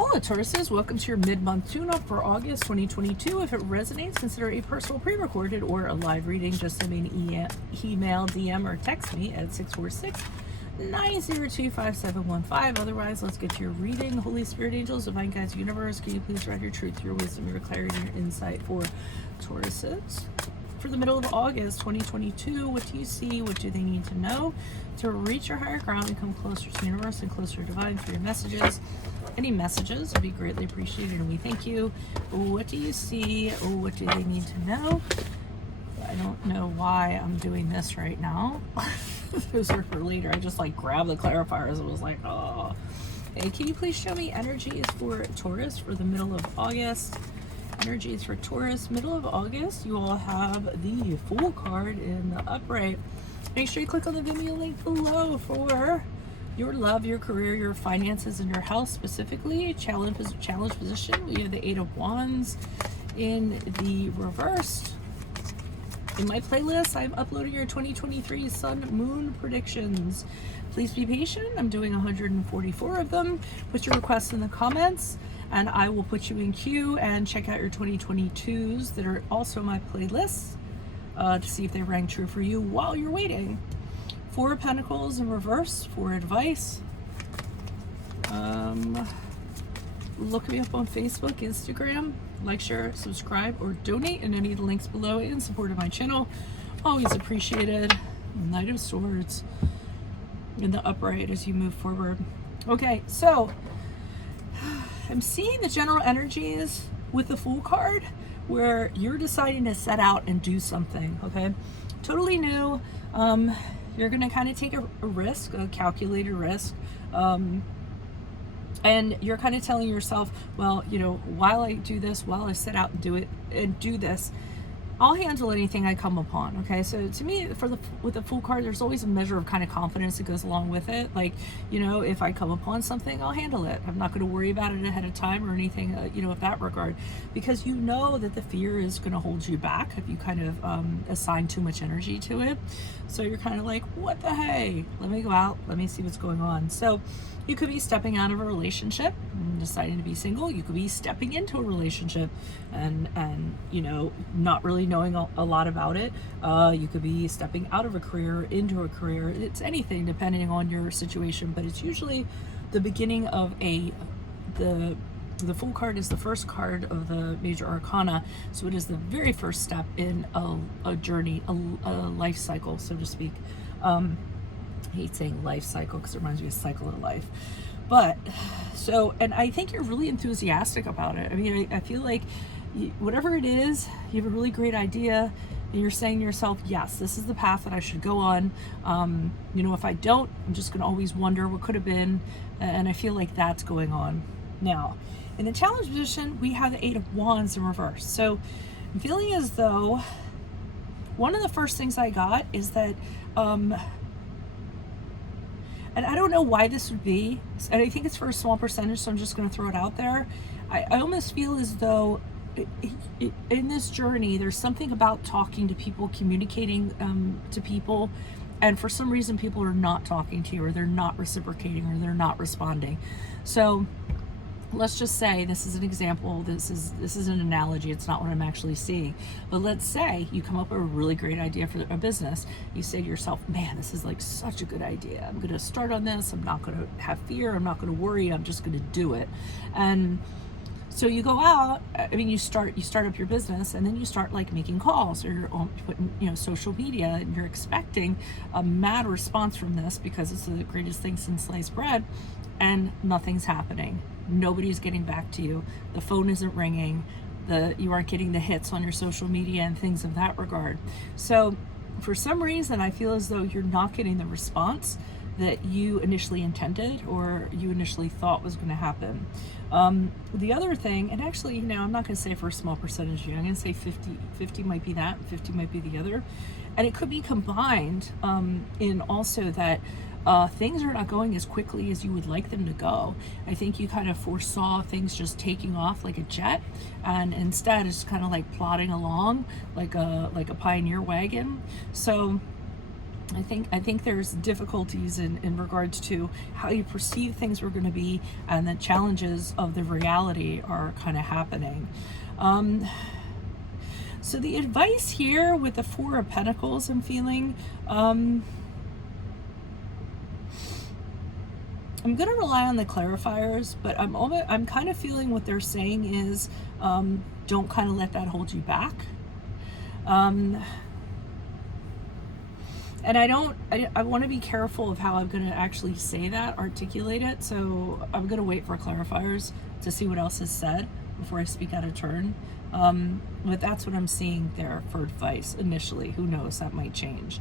Hola Tauruses, welcome to your mid-month tune-up for August 2022. If it resonates, consider a personal pre-recorded or a live reading. Just send me an email, DM, or text me at 646-902-5715. Otherwise, let's get to your reading. Holy Spirit, angels, divine guides, universe, can you please direct your truth, your wisdom, your clarity, and your insight for Tauruses? For the middle of August 2022, what do you see? What do they need to know to reach your higher ground and come closer to the universe and closer to divine through your messages? Any messages would be greatly appreciated, and we thank you. What do you see? What do they need to know? I don't know why I'm doing this right now. Those are for later. I just like grabbed the clarifiers and was like, oh. Hey, can you please show me energies for Taurus for the middle of August? Energies for Taurus, middle of August, you all have the Fool card in the upright. Make sure you click on the Venmo link below for your love, your career, your finances, and your health specifically. Challenge position, we have the Eight of Wands in the reverse. In my playlist, I'm uploading your 2023 Sun Moon predictions. Please be patient. I'm doing 144 of them. Put your requests in the comments, and I will put you in queue and check out your 2022s that are also my playlists to see if they rang true for you while you're waiting. Four of Pentacles in reverse for advice. Look me up on Facebook, Instagram. Like, share, subscribe, or donate in any of the links below in support of my channel. Always appreciated. Knight of Swords in the upright as you move forward. Okay, so I'm seeing the general energies with the Fool card where you're deciding to set out and do something, okay? Totally new. You're going to kind of take a risk, a calculated risk. And you're kind of telling yourself, well, you know, while I do this, while I set out and do it and do this, I'll handle anything I come upon. Okay, so to me, with the Fool card, there's always a measure of kind of confidence that goes along with it. Like, you know, if I come upon something, I'll handle it. I'm not going to worry about it ahead of time or anything, you know, of that regard, because you know that the fear is going to hold you back if you kind of assign too much energy to it. So you're kind of like, what the hey? Let me go out. Let me see what's going on. So you could be stepping out of a relationship and deciding to be single. You could be stepping into a relationship and you know, not really knowing a lot about it. You could be stepping out of a career into a career. It's anything depending on your situation, but it's usually the beginning of the Fool card is the first card of the major arcana, so it is the very first step in a journey, a life cycle, so to speak. I hate saying life cycle because it reminds me of cycle of life. But so, and I think you're really enthusiastic about it. I mean, I feel like whatever it is, you have a really great idea, and you're saying to yourself, yes, this is the path that I should go on. You know, if I don't, I'm just going to always wonder what could have been, and I feel like that's going on. Now, in the challenge position, we have the Eight of Wands in reverse. So I'm feeling as though one of the first things I got is that, and I don't know why this would be, and I think it's for a small percentage, so I'm just going to throw it out there. I almost feel as though in this journey, there's something about talking to people, communicating to people, and for some reason people are not talking to you, or they're not reciprocating, or they're not responding. So let's just say, this is an example, this is an analogy, it's not what I'm actually seeing, but let's say you come up with a really great idea for a business. You say to yourself, man, this is like such a good idea, I'm going to start on this, I'm not going to have fear, I'm not going to worry, I'm just going to do it. And so you go out, I mean, you start up your business, and then you start like making calls, or you're putting, you know, social media, and you're expecting a mad response from this because it's the greatest thing since sliced bread, and nothing's happening. Nobody's getting back to you. The phone isn't ringing. You aren't getting the hits on your social media and things of that regard. So for some reason, I feel as though you're not getting the response that you initially intended or you initially thought was going to happen. The other thing, and actually, you know, I'm not going to say for a small percentage, I'm going to say 50 might be that, 50 might be the other. And it could be combined in also that things are not going as quickly as you would like them to go. I think you kind of foresaw things just taking off like a jet, and instead it's kind of like plodding along like a pioneer wagon. So I think there's difficulties in regards to how you perceive things were going to be, and the challenges of the reality are kind of happening. So the advice here with the Four of Pentacles, I'm feeling, I'm going to rely on the clarifiers, but I'm kind of feeling what they're saying is, don't kind of let that hold you back. And I want to be careful of how I'm going to actually say that, articulate it. So I'm going to wait for clarifiers to see what else is said before I speak out of turn. But that's what I'm seeing there for advice initially. Who knows, that might change.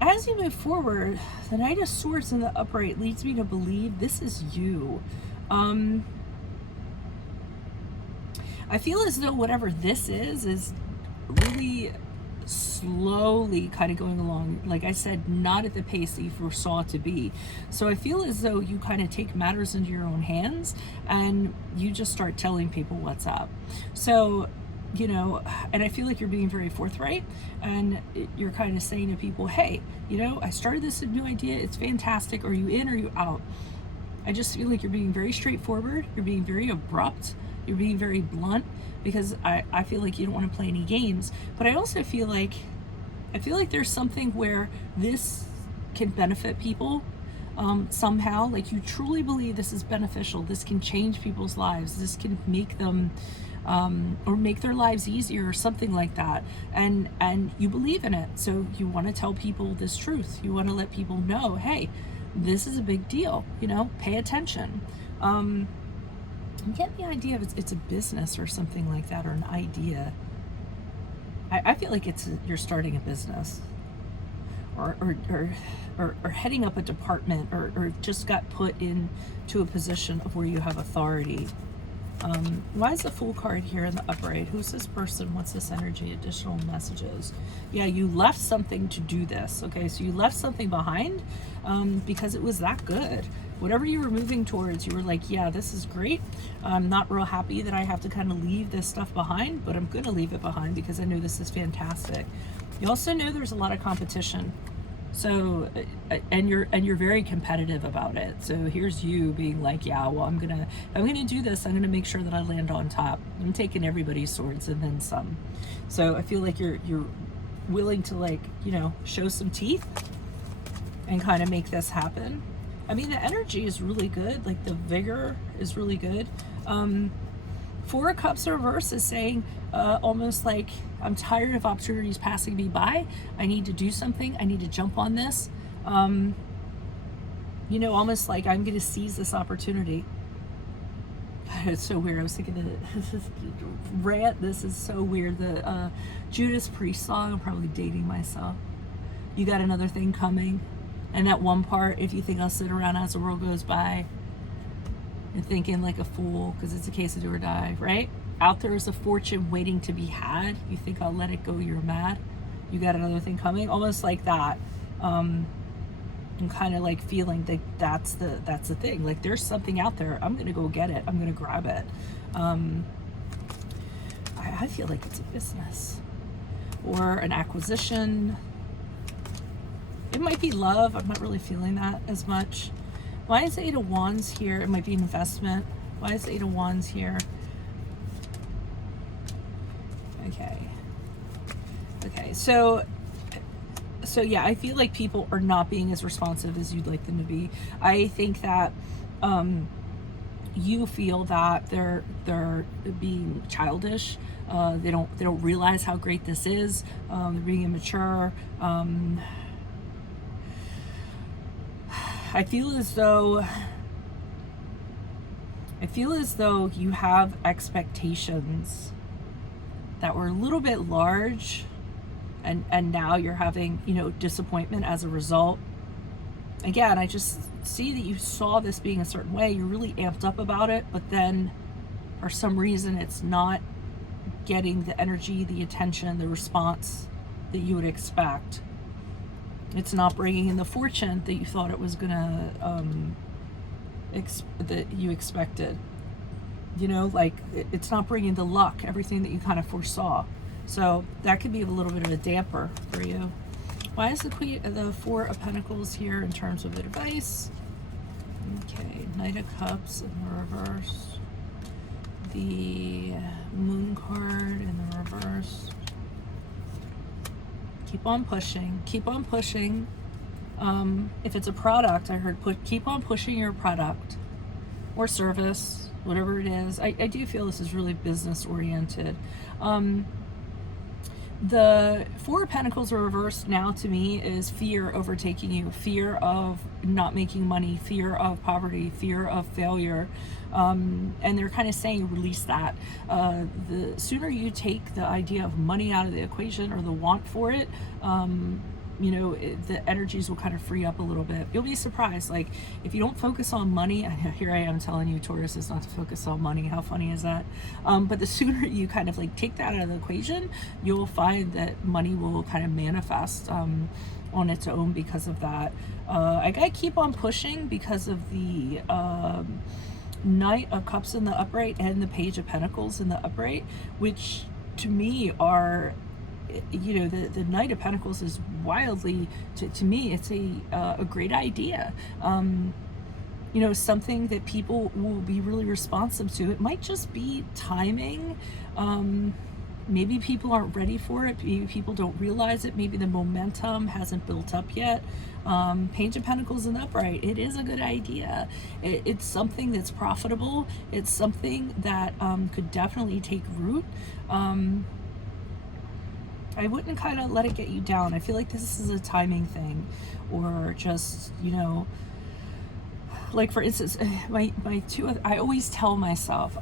As you move forward, the Knight of Swords in the upright leads me to believe this is you. I feel as though whatever this is really slowly kind of going along, like I said, not at the pace that you foresaw it to be. So I feel as though you kind of take matters into your own hands and you just start telling people what's up. So, you know, and I feel like you're being very forthright, and you're kind of saying to people, hey, you know, I started this new idea, it's fantastic, are you in or are you out? I just feel like you're being very straightforward, you're being very abrupt, you're being very blunt, because I feel like you don't want to play any games. But I also feel like there's something where this can benefit people somehow. Like you truly believe this is beneficial, this can change people's lives, this can make them or make their lives easier or something like that, and you believe in it. So you want to tell people this truth, you want to let people know, hey, this is a big deal, you know, pay attention. You get the idea of it's a business or something like that, or an idea. I feel like you're starting a business, or heading up a department, or just got put into a position of where you have authority. Why is the Fool card here in the upright? Who's this person? What's this energy? Additional messages. Yeah, you left something to do this. Okay, so you left something behind because it was that good. Whatever you were moving towards, you were like, yeah, this is great. I'm not real happy that I have to kind of leave this stuff behind, but I'm going to leave it behind because I know this is fantastic. You also know there's a lot of competition. So, and you're very competitive about it. So here's you being like, yeah, well, I'm gonna do this. I'm gonna make sure that I land on top. I'm taking everybody's swords and then some. So I feel like you're willing to, like, you know, show some teeth and kind of make this happen. I mean, the energy is really good. Like the vigor is really good. Four of Cups reverse is saying almost like, I'm tired of opportunities passing me by. I need to do something. I need to jump on this. You know, almost like I'm going to seize this opportunity. It's so weird. I was thinking that rant. This is so weird. The Judas Priest song. I'm probably dating myself. You got another thing coming. And that one part, if you think I'll sit around as the world goes by and thinking like a fool, because it's a case of do or die, right? Out there is a fortune waiting to be had. You think I'll let it go, you're mad. You got another thing coming, almost like that. I'm kind of like feeling that that's the thing. Like there's something out there. I'm gonna go get it. I'm gonna grab it. I feel like it's a business or an acquisition. It might be love. I'm not really feeling that as much. Why is the Eight of Wands here? It might be an investment. Why is the Eight of Wands here? Okay, so yeah, I feel like people are not being as responsive as you'd like them to be. I think that you feel that they're being childish. They don't realize how great this is. They're being immature. I feel as though you have expectations that were a little bit large, and now you're having, you know, disappointment as a result. Again, I just see that you saw this being a certain way. You're really amped up about it, but then for some reason it's not getting the energy, the attention, the response that you would expect. It's not bringing in the fortune that you thought it was gonna, that you expected. You know, like it's not bringing the luck, everything that you kind of foresaw. So that could be a little bit of a damper for you. Why is the Four of Pentacles here in terms of advice? Okay, Knight of Cups in the reverse. The Moon card in the reverse. Keep on pushing. Keep on pushing. If it's a product, I heard keep on pushing your product or service, whatever it is. I do feel this is really business oriented. The Four of Pentacles reversed now to me is fear overtaking you, fear of not making money, fear of poverty, fear of failure. And they're kind of saying release that. The sooner you take the idea of money out of the equation or the want for it, you know, the energies will kind of free up a little bit. You'll be surprised. Like, if you don't focus on money, here I am telling you, Taurus, is not to focus on money. How funny is that? But the sooner you kind of like take that out of the equation, you'll find that money will kind of manifest on its own because of that. I gotta keep on pushing because of the Knight of Cups in the upright and the Page of Pentacles in the upright, which to me are, you know, the Knight of Pentacles is wildly, to me, it's a great idea. You know, something that people will be really responsive to. It might just be timing. Maybe people aren't ready for it. Maybe people don't realize it. Maybe the momentum hasn't built up yet. Page of Pentacles in the upright. It is a good idea. It's something that's profitable. It's something that could definitely take root. I wouldn't kind of let it get you down. I feel like this is a timing thing, or just, you know, like for instance, my two, I always tell myself,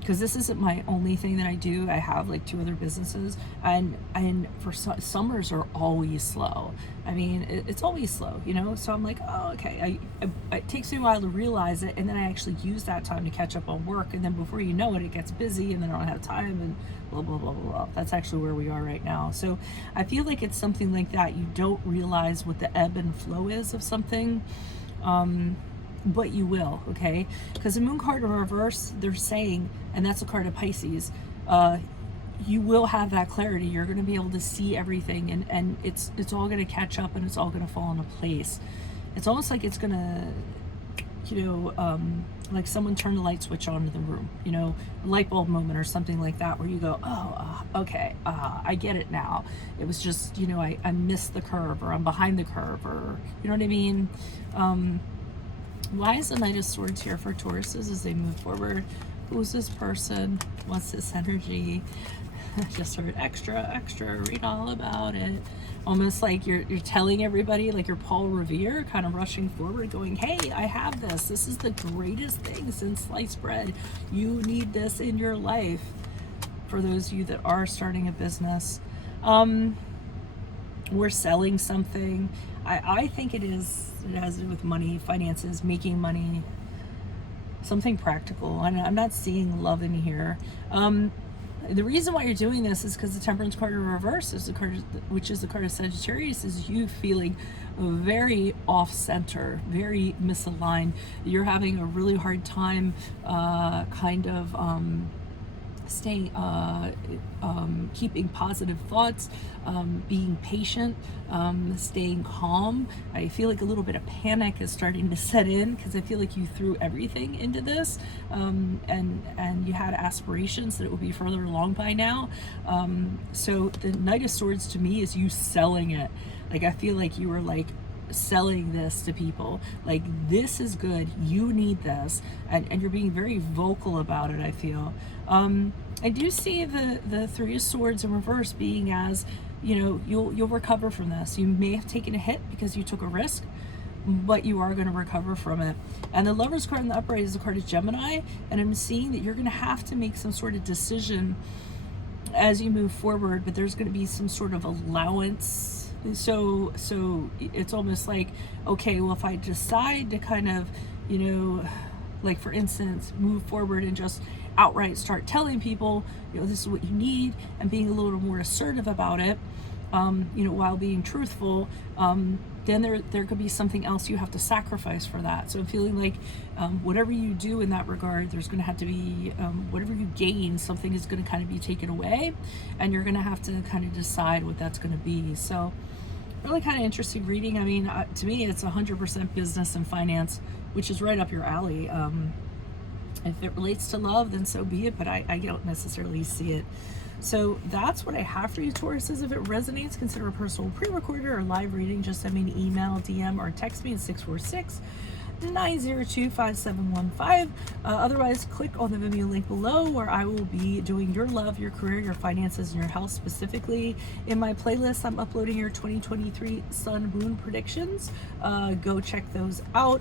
because this isn't my only thing that I do. I have like 2 other businesses, and for summers are always slow. I mean, it's always slow, you know. So I'm like, oh, okay. It takes me a while to realize it, and then I actually use that time to catch up on work, and then before you know it, it gets busy, and then I don't have time, and blah blah blah blah blah. That's actually where we are right now. So I feel like it's something like that. You don't realize what the ebb and flow is of something. But you will, okay? Because the Moon card in reverse, they're saying, and that's a card of Pisces, you will have that clarity. You're going to be able to see everything, and it's all going to catch up, and it's all going to fall into place. It's almost like it's going to, you know, like someone turned the light switch on in the room, you know, light bulb moment or something like that, where you go, oh, okay, I get it now. It was just, you know, I missed the curve, or I'm behind the curve, or, you know what I mean? Why is the Knight of Swords here for Tauruses as they move forward? Who's this person? What's this energy? Just heard extra, read all about it. Almost like you're telling everybody, like you're Paul Revere, kind of rushing forward, going, hey, I have this. This is the greatest thing since sliced bread. You need this in your life. For those of you that are starting a business. We're selling something. I think it has to do with money, finances, making money, something practical. I'm not seeing love in here. The reason why you're doing this is because the Temperance card in reverse is the card, which is the card of Sagittarius, is you feeling very off center, very misaligned. You're having a really hard time kind of staying, keeping positive thoughts, being patient, staying calm. I feel like a little bit of panic is starting to set in, because I feel like you threw everything into this, and you had aspirations that it would be further along by now. So the Knight of Swords to me is you selling it. Like, I feel like you were like selling this to people, like, this is good, you need this, and you're being very vocal about it. I feel I do see the Three of Swords in reverse being as, you know, you'll recover from this. You may have taken a hit because you took a risk, but you are going to recover from it. And the Lovers card in the upright is the card of Gemini, and I'm seeing that you're going to have to make some sort of decision as you move forward, but there's going to be some sort of allowance. So it's almost like, okay, well, if I decide to kind of, you know, like for instance, move forward and just outright start telling people, you know, this is what you need, and being a little more assertive about it, you know, while being truthful, then there could be something else you have to sacrifice for that. So feeling like whatever you do in that regard, there's going to have to be whatever you gain, something is going to kind of be taken away, and you're going to have to kind of decide what that's going to be. So really kind of interesting reading. I mean, to me, it's 100% business and finance, which is right up your alley. If it relates to love, then so be it, but I don't necessarily see it. So that's what I have for you, Tauruses. If it resonates, consider a personal pre-recorded or live reading. Just send me an email, DM, or text me at 646-902-5715. Otherwise, click on the Vimeo link below, where I will be doing your love, your career, your finances, and your health specifically. In my playlist, I'm uploading your 2023 Sun Moon predictions. Go check those out.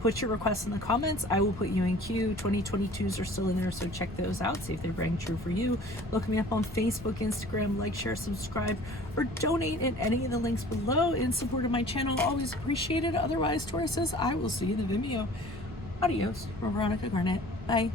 Put your requests in the comments. I will put you in queue. 2022s are still in there, so check those out. See if they rang true for you. Look me up on Facebook, Instagram. Like, share, subscribe, or donate in any of the links below in support of my channel. Always appreciated. Otherwise, Tauruses, I will see you in the Vimeo. Adios from Veronica Garnet. Bye.